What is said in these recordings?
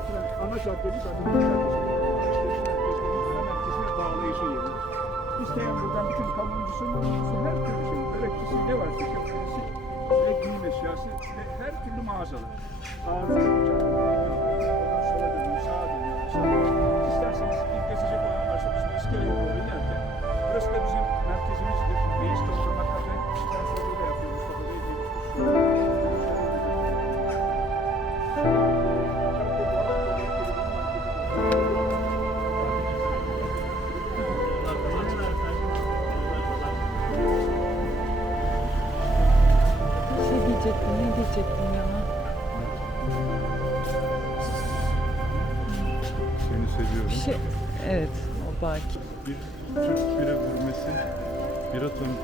götüren ana caddemiz Atatürk Caddesi. Alışveriş merkezinin ana merkezine bağlayıcı yeri. İsteyen buradan bütün kamuncusunun her türlü şey, börekçisi ne varsa köftesi ve giyim eşyası ve her türlü mağazalar. Ağzı, Ondan sola dönüyor, sağa dönüyor. sağa. İsterseniz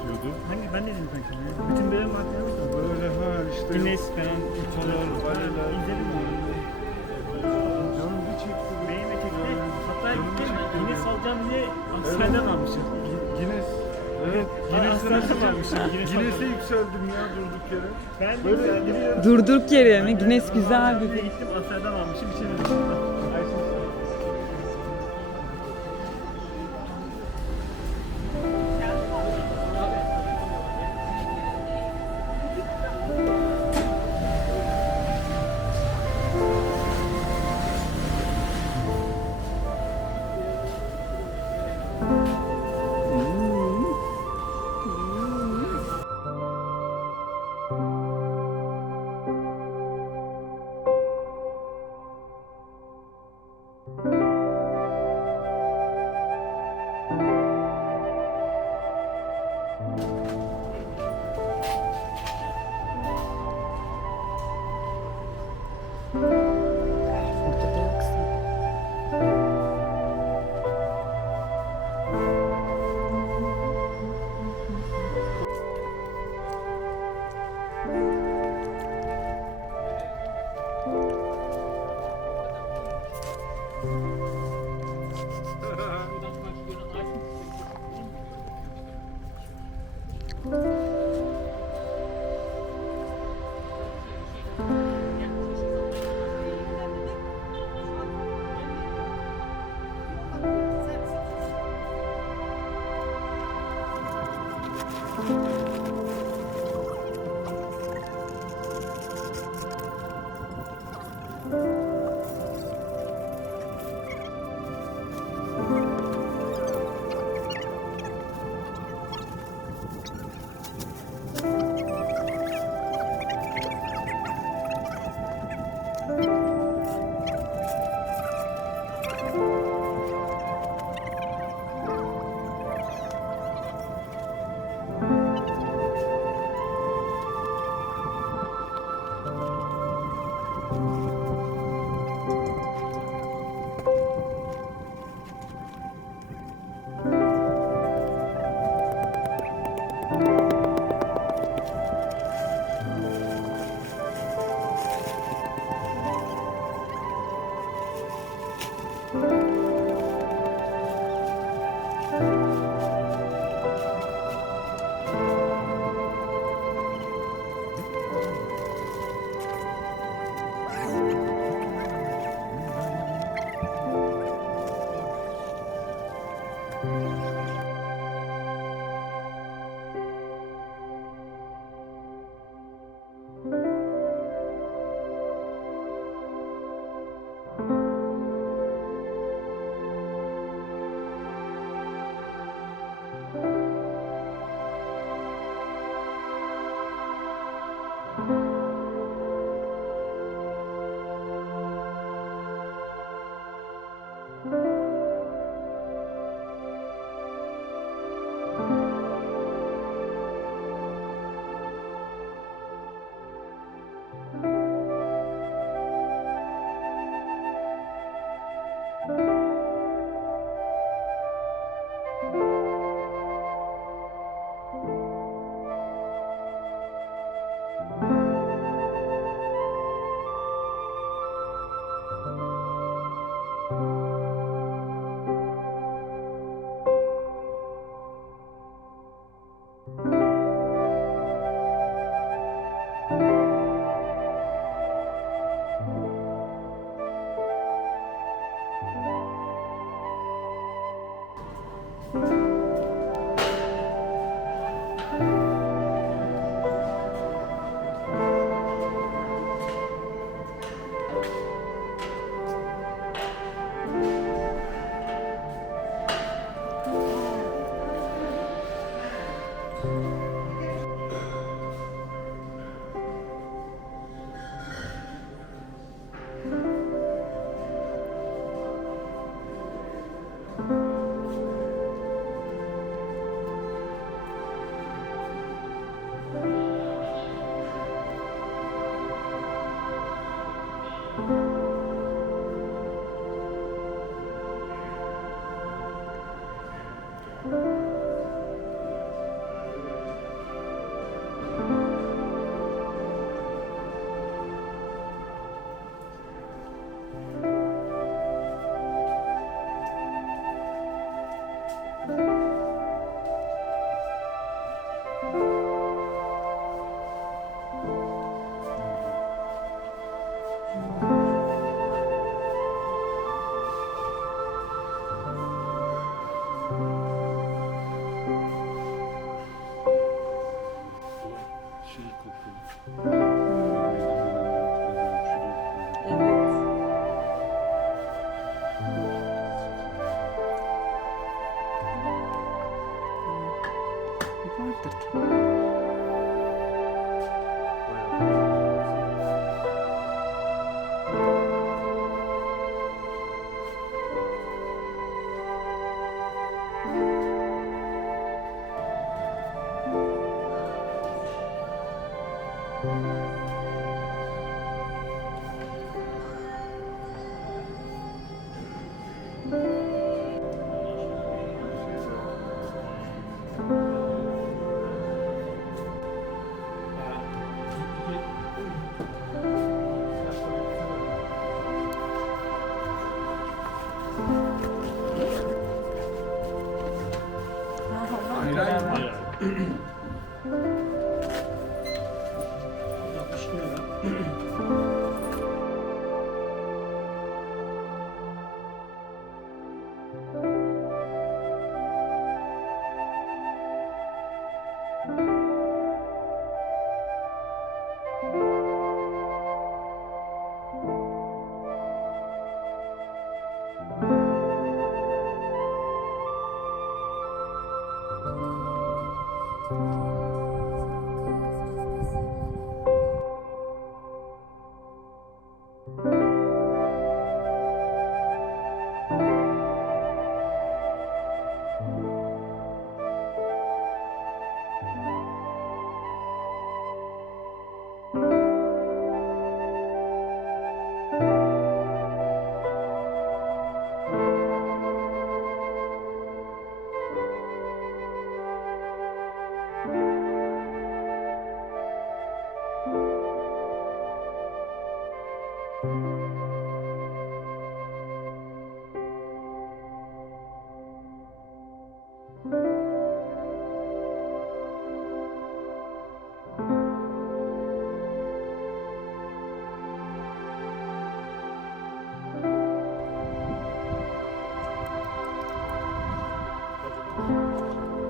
tanıtıyordu. Hangi ben de dedim sanki. Bütün böyle markalar var. Böyle ha işte Guinness falan. Utalar, valeler. İzledim onu. Canım bir çekti. Benim etekte hatta gittim. Guinness alacağım diye Amsterdam almışım. Guinness. Evet. Amsterdam almışım. Guinness Guinness'e alacağım. yükseldim ya durduk yere. Ben de Böyle gidiyor. Durduk yere mi? Guinness güzel bir Bir gittim Amsterdam almışım. İçine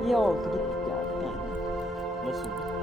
İyi oldu gittik yani. Nasıl?